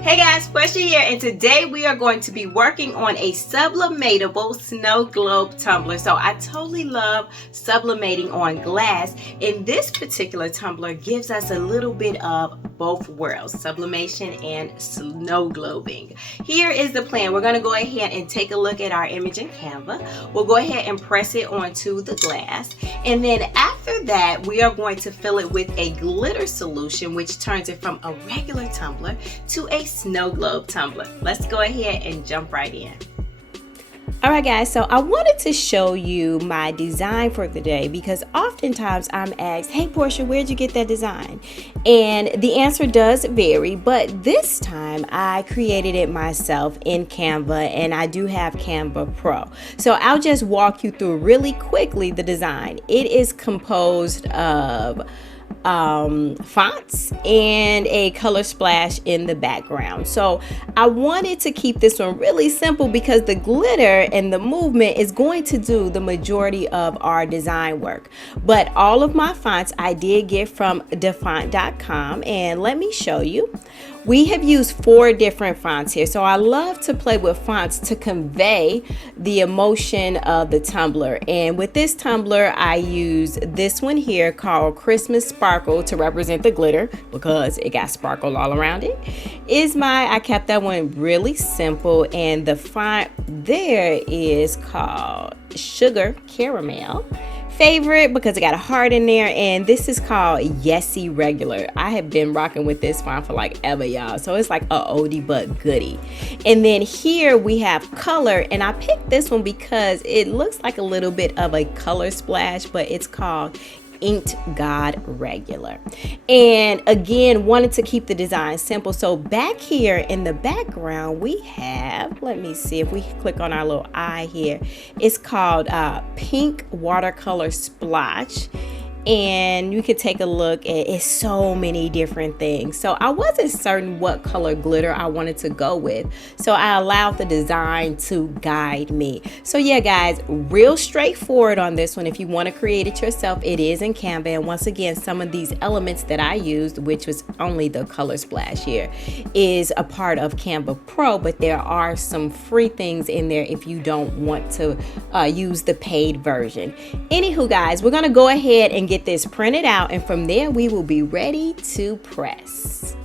Hey guys, Porcha here, and today we are going to be working on a sublimatable snow globe tumbler. So I totally love sublimating on glass, and this particular tumbler gives us a little bit of both worlds, sublimation and snow globing. Here is the plan. We're going to go ahead and take a look at our image in Canva. We'll go ahead and press it onto the glass, and then after that we are going to fill it with a glitter solution, which turns it from a regular tumbler to a snow globe tumbler. Let's go ahead and jump right in. Alright guys, so I wanted to show you my design for the day because oftentimes I'm asked, hey Portia, where'd you get that design? And the answer does vary, but this time I created it myself in Canva, and I do have Canva Pro. So I'll just walk you through really quickly the design. It is composed of fonts and a color splash in the background. So I wanted to keep this one really simple because the glitter and the movement is going to do the majority of our design work. But all of my fonts I did get from defont.com, and let me show you. We have used 4 different fonts here, so I love to play with fonts to convey the emotion of the tumbler. And with this tumbler, I use this one here called Christmas Sparkle to represent the glitter because it got sparkle all around it. I kept that one really simple, and the font there is called Sugar Caramel. Favorite because it got a heart in there, and this is called Yesy Regular. I have been rocking with this font for like ever, y'all, so it's like a oldie but goodie. And then here we have color, and I picked this one because it looks like a little bit of a color splash, but it's called Inked God Regular. And again, wanted to keep the design simple. So back here in the background we have, let me see if we click on our little eye here, it's called Pink Watercolor Splotch. And you could take a look at it's so many different things. So I wasn't certain what color glitter I wanted to go with, so I allowed the design to guide me. So yeah guys, real straightforward on this one. If you want to create it yourself, it is in Canva. And once again, some of these elements that I used, which was only the color splash here, is a part of Canva Pro, but there are some free things in there if you don't want to use the paid version. Anywho guys, we're gonna go ahead and get this printed out, and from there we will be ready to press.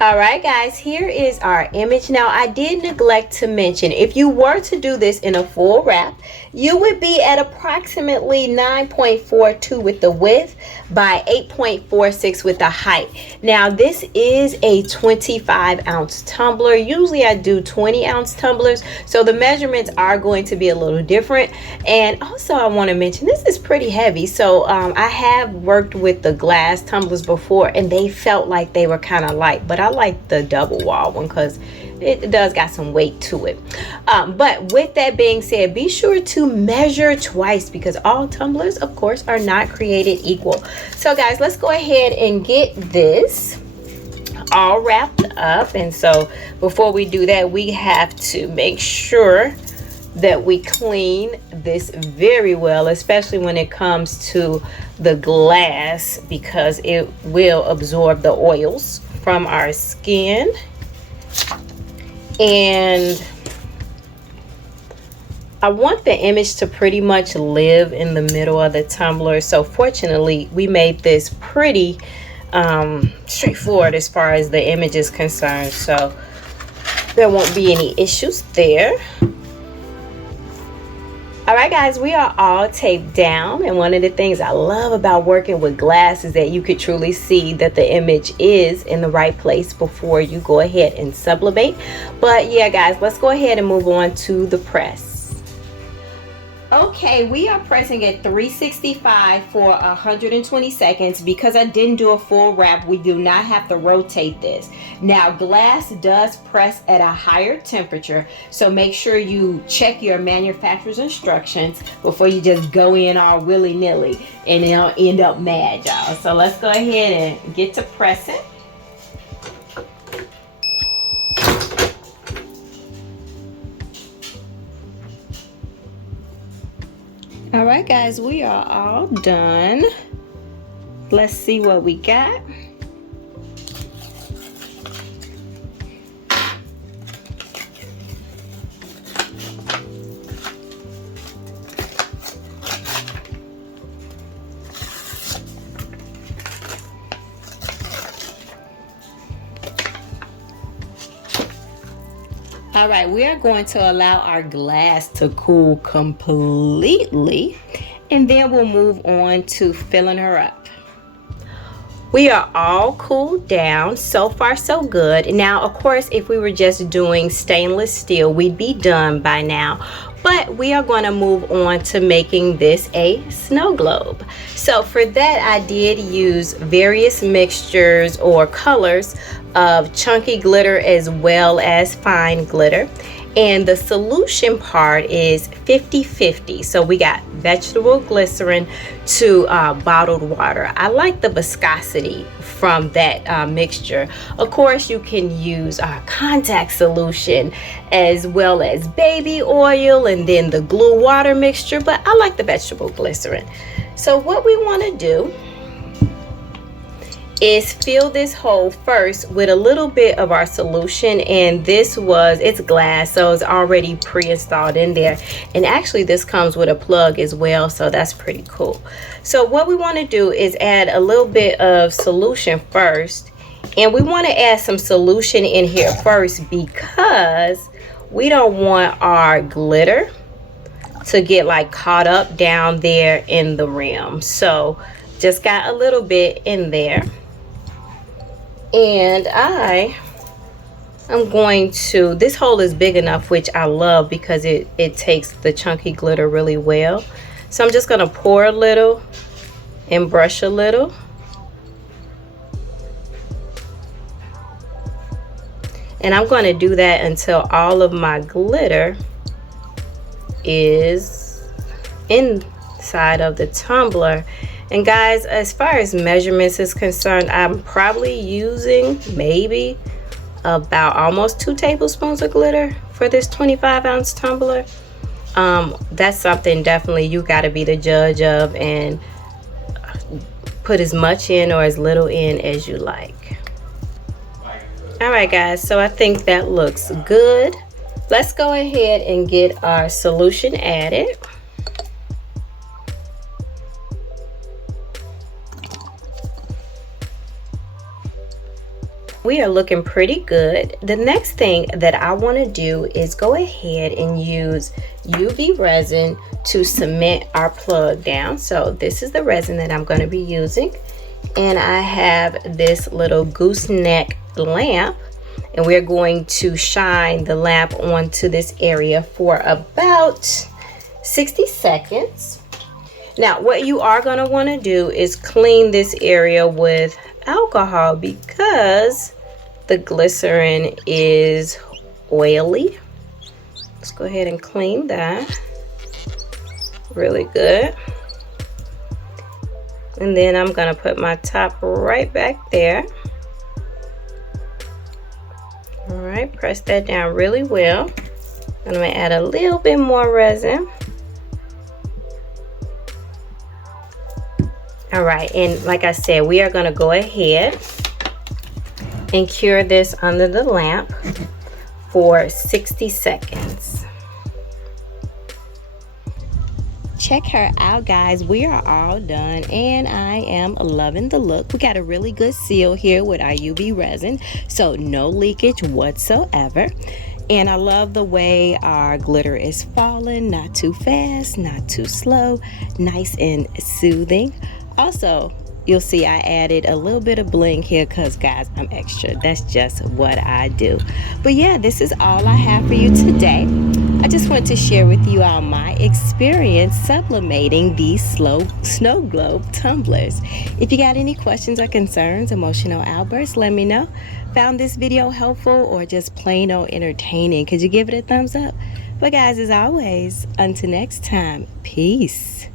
Alright guys, here is our image. Now I did neglect to mention, if you were to do this in a full wrap, you would be at approximately 9.42 with the width by 8.46 with the height. Now this is a 25-ounce tumbler. Usually I do 20-ounce tumblers, so the measurements are going to be a little different. And also I want to mention, this is pretty heavy. So I have worked with the glass tumblers before, and they felt like they were kind of light, but I like the double wall one because it does got some weight to it. But with that being said, be sure to measure twice because all tumblers, of course, are not created equal. So guys, let's go ahead and get this all wrapped up. And so before we do that, we have to make sure that we clean this very well, especially when it comes to the glass, because it will absorb the oils from our skin. And I want the image to pretty much live in the middle of the tumbler. So fortunately we made this pretty straightforward as far as the image is concerned, so there won't be any issues there. Alright guys, we are all taped down, and one of the things I love about working with glass is that you could truly see that the image is in the right place before you go ahead and sublimate. But yeah guys, let's go ahead and move on to the press. Okay, we are pressing at 365 for 120 seconds. Because I didn't do a full wrap, we do not have to rotate this. Now, glass does press at a higher temperature, so make sure you check your manufacturer's instructions before you just go in all willy-nilly and it'll end up mad, y'all. So let's go ahead and get to pressing. All right guys, we are all done. Let's see what we got. All right, we are going to allow our glass to cool completely, and then we'll move on to filling her up. We are all cooled down. So far so good. Now of course, if we were just doing stainless steel, we'd be done by now, but we are going to move on to making this a snow globe. So for that, I did use various mixtures or colors of chunky glitter as well as fine glitter, and the solution part is 50-50. So we got vegetable glycerin to bottled water. I like the viscosity from that mixture. Of course, you can use contact solution as well as baby oil and then the glue water mixture, but I like the vegetable glycerin. So what we want to do is fill this hole first with a little bit of our solution, and it's glass, so it's already pre-installed in there, and actually this comes with a plug as well, so that's pretty cool. So what we want to do is add a little bit of solution first, and we want to add some solution in here first because we don't want our glitter to get like caught up down there in the rim. So just got a little bit in there. And I am going to, this hole is big enough, which I love because it takes the chunky glitter really well. So I'm just going to pour a little and brush a little. And I'm going to do that until all of my glitter is inside of the tumbler. And guys, as far as measurements is concerned, I'm probably using maybe about almost 2 tablespoons of glitter for this 25-ounce tumbler. That's something definitely you got to be the judge of and put as much in or as little in as you like. All right, guys, so I think that looks good. Let's go ahead and get our solution added. We are looking pretty good. The next thing that I want to do is go ahead and use UV resin to cement our plug down. So this is the resin that I'm going to be using, and I have this little gooseneck lamp, and we're going to shine the lamp onto this area for about 60 seconds. Now what you are going to want to do is clean this area with alcohol because the glycerin is oily. Let's go ahead and clean that really good. And then I'm gonna put my top right back there. All right, press that down really well. I'm gonna add a little bit more resin. All right, and like I said, we are gonna go ahead and cure this under the lamp for 60 seconds. Check her out, guys. We are all done, and I am loving the look. We got a really good seal here with our UV resin, so no leakage whatsoever. And I love the way our glitter is falling, not too fast, not too slow, nice and soothing. Also, you'll see I added a little bit of bling here because, guys, I'm extra. That's just what I do. But yeah, this is all I have for you today. I just want to share with you all my experience sublimating these snow globe tumblers. If you got any questions or concerns, emotional outbursts, let me know. Found this video helpful or just plain old entertaining, could you give it a thumbs up? But guys, as always, until next time, peace.